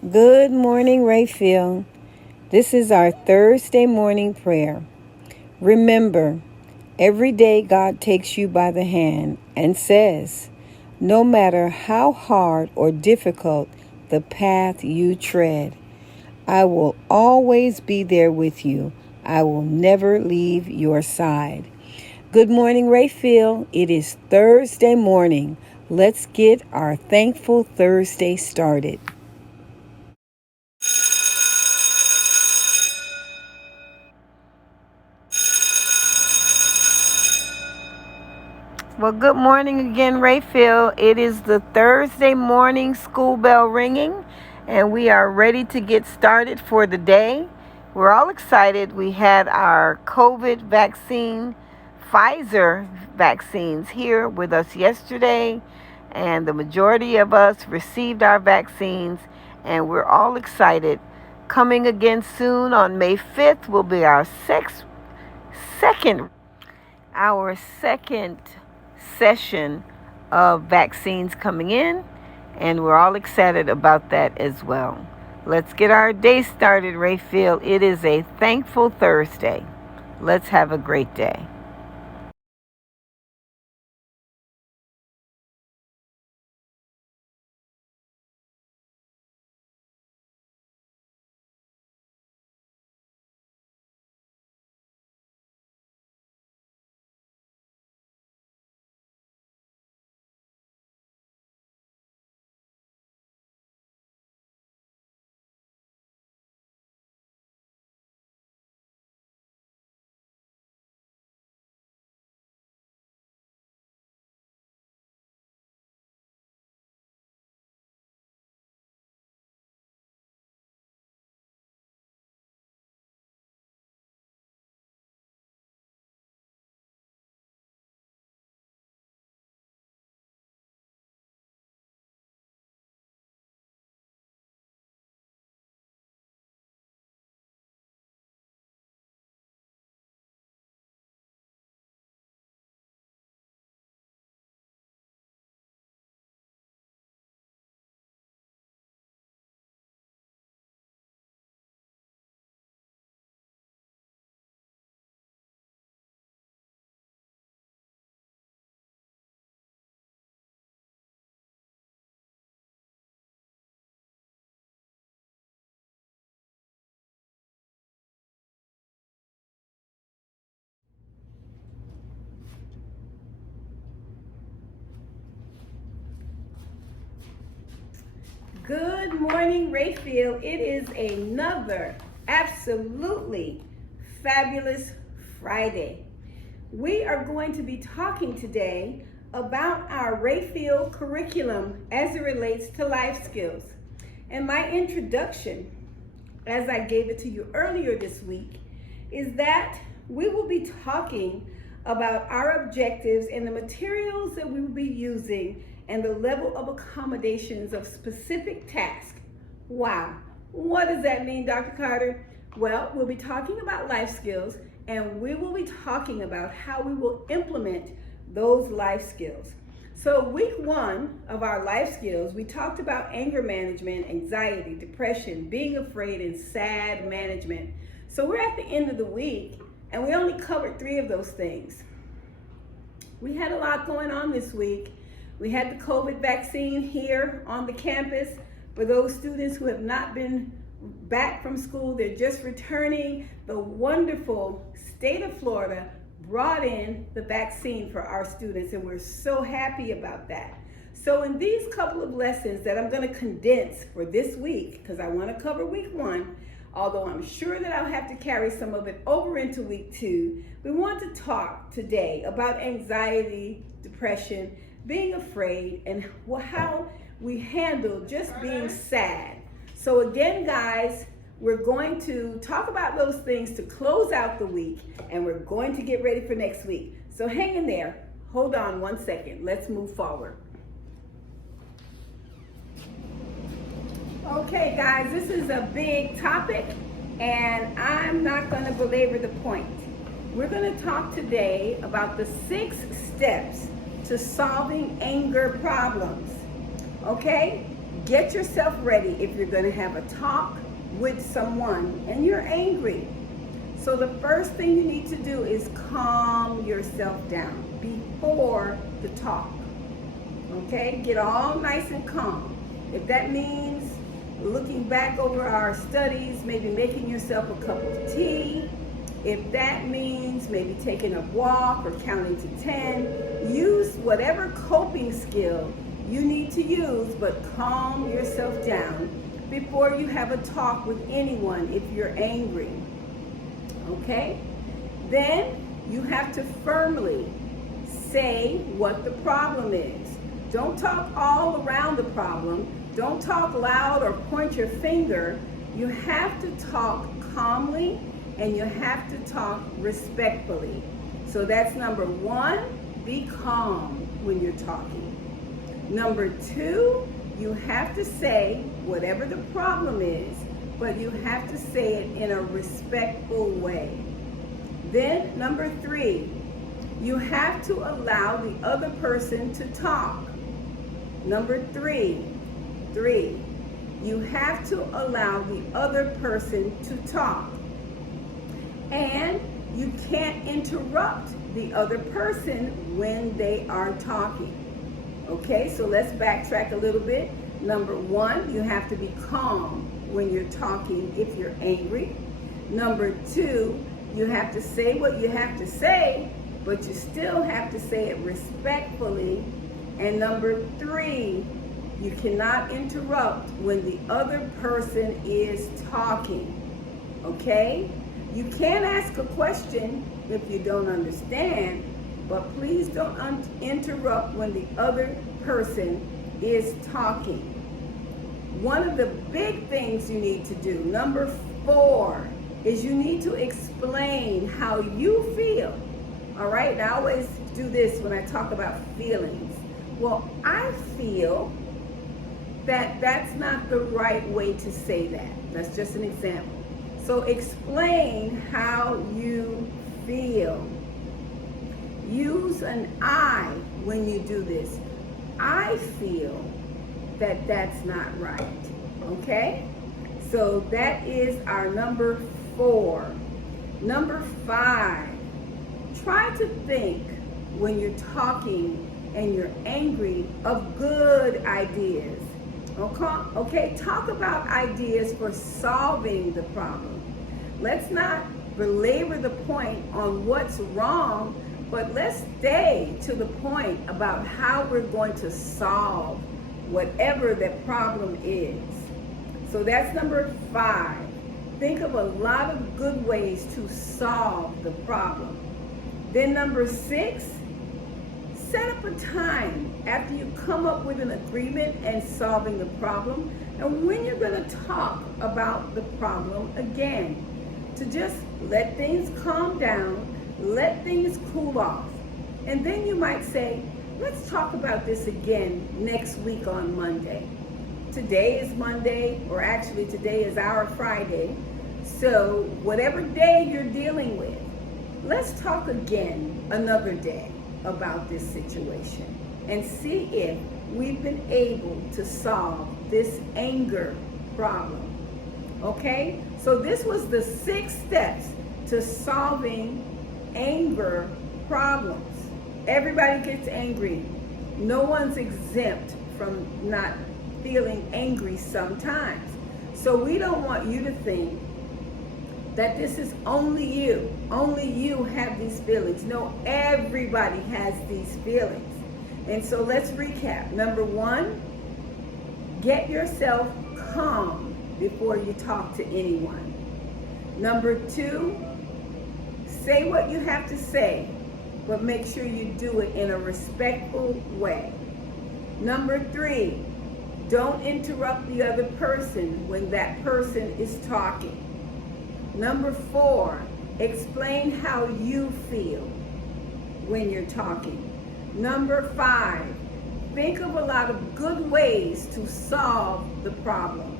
Good morning, Rayfield. This is our Thursday morning prayer. Remember, every day God takes you by the hand and says, no matter how hard or difficult the path you tread, I will always be there with you. I will never leave your side. Good morning, Rayfield. It is Thursday morning. Let's get our Thankful Thursday started. Well, good morning again, Rayfield. It is the Thursday morning school bell ringing, and we are ready to get started for the day. We're all excited. We had our COVID vaccine, Pfizer vaccines here with us yesterday, and the majority of us received our vaccines, and we're all excited. Coming again soon on May 5th will be second our second session of vaccines coming in, and we're all excited about that as well. Let's get our day started, Rayfield. It is a thankful Thursday. Let's have a great day. Good morning, Rayfield. It is another absolutely fabulous Friday. We are going to be talking today about our Rayfield curriculum as it relates to life skills. And my introduction, as I gave it to you earlier this week, is that we will be talking about our objectives and the materials that we will be using and the level of accommodations of specific tasks. Wow, what does that mean, Dr. Carter? Well, we'll be talking about life skills, and we will be talking about how we will implement those life skills. So week one of our life skills, we talked about anger management, anxiety, depression, being afraid, and sad management. So we're at the end of the week, and we only covered 3 of those things. We had a lot going on this week. We had the COVID vaccine here on the campus for those students who have not been back from school. They're just returning. The wonderful state of Florida brought in the vaccine for our students, and we're so happy about that. So in these couple of lessons that I'm going to condense for this week, because I want to cover week one, although I'm sure that I'll have to carry some of it over into week 2, we want to talk today about anxiety, depression, being afraid, and how we handle just being sad. So again, guys, we're going to talk about those things to close out the week, and we're going to get ready for next week. So hang in there. Hold on one second. Let's move forward. Okay, guys, this is a big topic, and I'm not going to belabor the point. We're going to talk today about the 6 steps to solving anger problems. Okay? get yourself ready if you're going to have a talk with someone and you're angry. So the first thing you need to do is calm yourself down before the talk. Okay? Get all nice and calm. If that means looking back over our studies, maybe making yourself a cup of tea, if that means maybe taking a walk or counting to 10, use whatever coping skill you need to use, but calm yourself down before you have a talk with anyone if you're angry. Okay? Then you have to firmly say what the problem is. Don't talk all around the problem. Don't talk loud or point your finger. You have to talk calmly and you have to talk respectfully. So that's number one, be calm when you're talking. Number two, you have to say whatever the problem is, but you have to say it in a respectful way. Then number three, you have to allow the other person to talk. Number three, you have to allow the other person to talk. And you can't interrupt the other person when they are talking. Okay, so let's backtrack a little bit. Number one, you have to be calm when you're talking if you're angry. Number two, you have to say what you have to say, but you still have to say it respectfully. And number three, you cannot interrupt when the other person is talking. Okay? You can ask a question if you don't understand, but please don't interrupt when the other person is talking. One of the big things you need to do, number 4, is you need to explain how you feel. All right? And I always do this when I talk about feelings. Well, I feel that that's not the right way to say that. That's just an example. So explain how you feel. Use an I when you do this. I feel that that's not right. Okay? So that is our number 4. Number 5, try to think when you're talking and you're angry of good ideas. Okay, talk about ideas for solving the problem. Let's not belabor the point on what's wrong, but let's stay to the point about how we're going to solve whatever the problem is. So that's number 5. Think of a lot of good ways to solve the problem. Then number 6, set up a time after you come up with an agreement and solving the problem, and when you're going to talk about the problem again, to just let things calm down, let things cool off. And then you might say, let's talk about this again next week on Monday. Today is Monday, or actually today is our Friday. So whatever day you're dealing with, let's talk again another day about this situation and see if we've been able to solve this anger problem. Okay? So this was the 6 steps to solving anger problems. Everybody gets angry. No one's exempt from not feeling angry sometimes. So we don't want you to think that this is only you. Only you have these feelings. No, everybody has these feelings. And so let's recap. Number 1, get yourself calm before you talk to anyone. Number 2, say what you have to say, but make sure you do it in a respectful way. Number 3, don't interrupt the other person when that person is talking. Number 4, explain how you feel when you're talking. Number 5, think of a lot of good ways to solve the problem.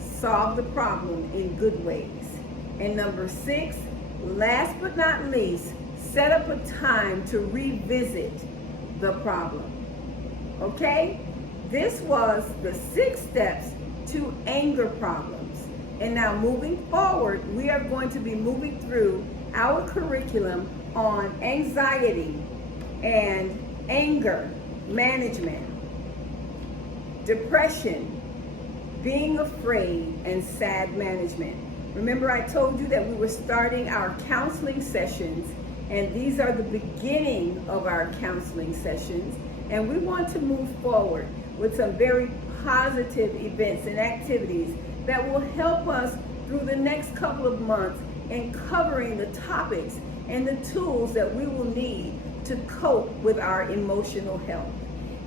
Solve the problem in good ways. And number 6, last but not least, set up a time to revisit the problem. Okay? This was the 6 steps to anger problems. And now moving forward, we are going to be moving through our curriculum on anxiety and anger management, depression, being afraid, and sad management. Remember, I told you that we were starting our counseling sessions, and these are the beginning of our counseling sessions, and we want to move forward with some very positive events and activities that will help us through the next couple of months in covering the topics and the tools that we will need to cope with our emotional health.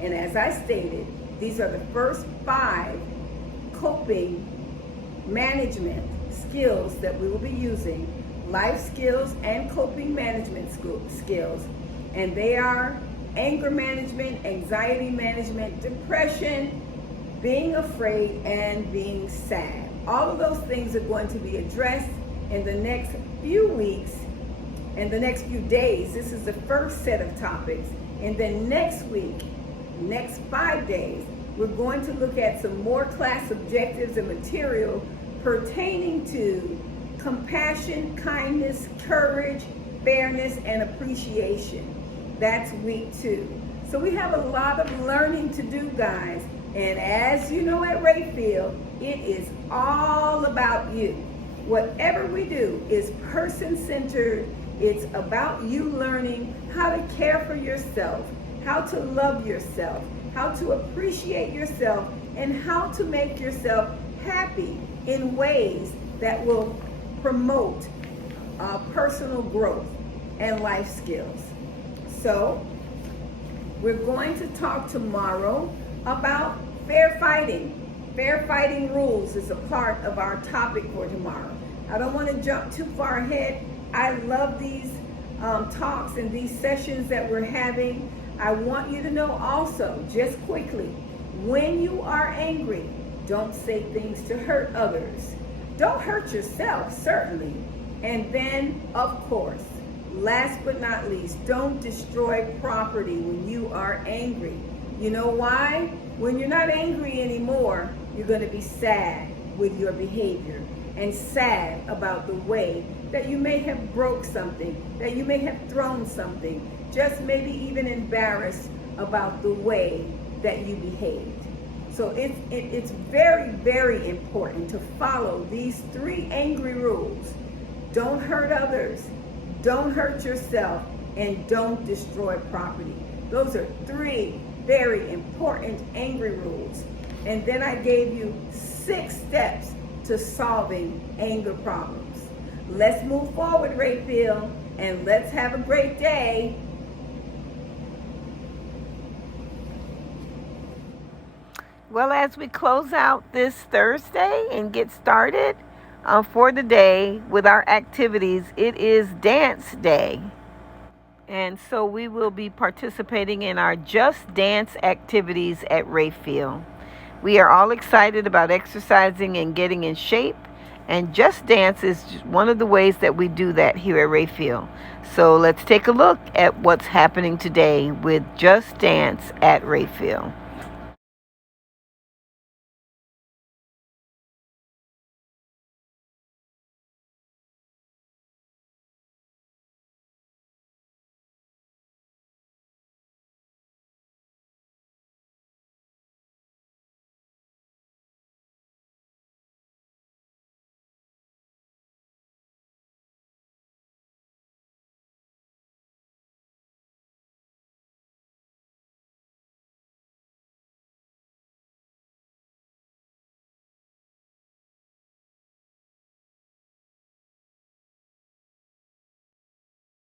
And as I stated, these are the first 5 coping management skills that we will be using, life skills and coping management skills. And they are anger management, anxiety management, depression, being afraid, and being sad. All of those things are going to be addressed in the next few weeks and the next few days. This is the first set of topics. And then next week, next 5 days, we're going to look at some more class objectives and material pertaining to compassion, kindness, courage, fairness, and appreciation. That's week 2. So we have a lot of learning to do, guys. And as you know at Rayfield, it is all about you. Whatever we do is person-centered. It's about you learning how to care for yourself, how to love yourself, how to appreciate yourself, and how to make yourself happy in ways that will promote personal growth and life skills. So we're going to talk tomorrow about fair fighting. Fair fighting rules is a part of our topic for tomorrow. I don't want to jump too far ahead. I love these talks and these sessions that we're having. I want you to know also, just quickly, when you are angry, don't say things to hurt others. Don't hurt yourself, certainly. And then, of course, last but not least, don't destroy property when you are angry. You know why? When you're not angry anymore, you're going to be sad with your behavior and sad about the way that you may have broke something, that you may have thrown something, just maybe even embarrassed about the way that you behaved. So it's very, very important to follow these 3 angry rules. Don't hurt others, don't hurt yourself, and don't destroy property. Those are 3 very important angry rules. And then I gave you 6 steps to solving anger problems. Let's move forward, Rayfield, and let's have a great day. Well, as we close out this Thursday and get started for the day with our activities, it is Dance Day. And so we will be participating in our Just Dance activities at Rayfield. We are all excited about exercising and getting in shape. And Just Dance is one of the ways that we do that here at Rayfield. So let's take a look at what's happening today with Just Dance at Rayfield.